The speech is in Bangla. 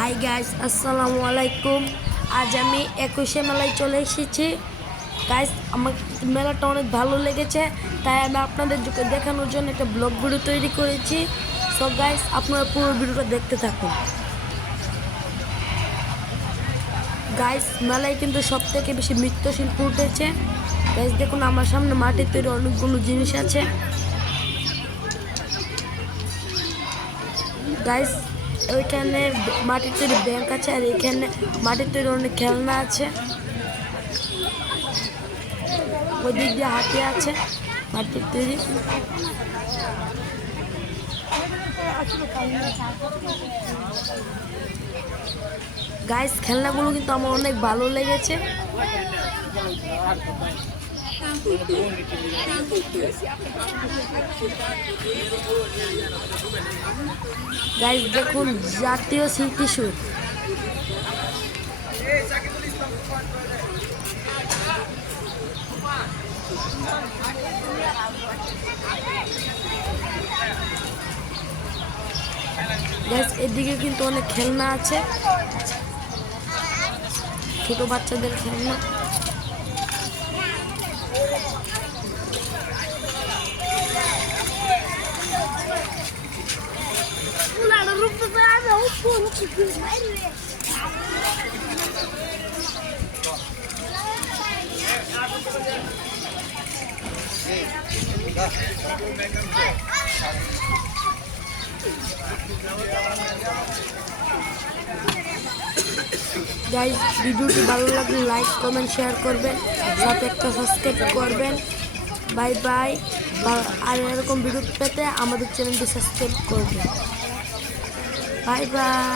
হাই গাইস আসসালামু আলাইকুম আজ আমি একুশে মেলায় চলে এসেছি। গাইস আমার মেলাটা অনেক ভালো লেগেছে, তাই আমি আপনাদের দেখানোর জন্য একটা ব্লগ ভিডিও তৈরি করেছি। সো গাইস আপনারা পুরো ভিডিওটা দেখতে থাকুন। গাইস মেলায় কিন্তু সব থেকে বেশি মৃত্যুশিল্প উঠেছে। গাইস দেখুন, আমার সামনে মাটির তৈরি অনেকগুলো জিনিস আছে। গাইস ওইখানে মাটির তৈরি ব্যাংক আছে আর এখানে মাটির তৈরি অনেক খেলনা আছে। ওই দিক দিয়ে হাতি আছে মাটির তৈরি। গাইস খেলনাগুলো কিন্তু আমার অনেক ভালো লেগেছে। গাইস দেখুন জাতীয় স্মৃতিসুর গাইস এদিকে কিন্তু অনেক খেলনা আছে। ছোট বাচ্চাদের খেলনা। গাইজ ভিডিওটি ভালো লাগলে লাইক কমেন্ট শেয়ার করবেন, সাথে একটা সাবস্ক্রাইব করবেন। বাই বাই আর এরকম ভিডিও পেতে আমাদের চ্যানেলটি সাবস্ক্রাইব করবেন। Bye bye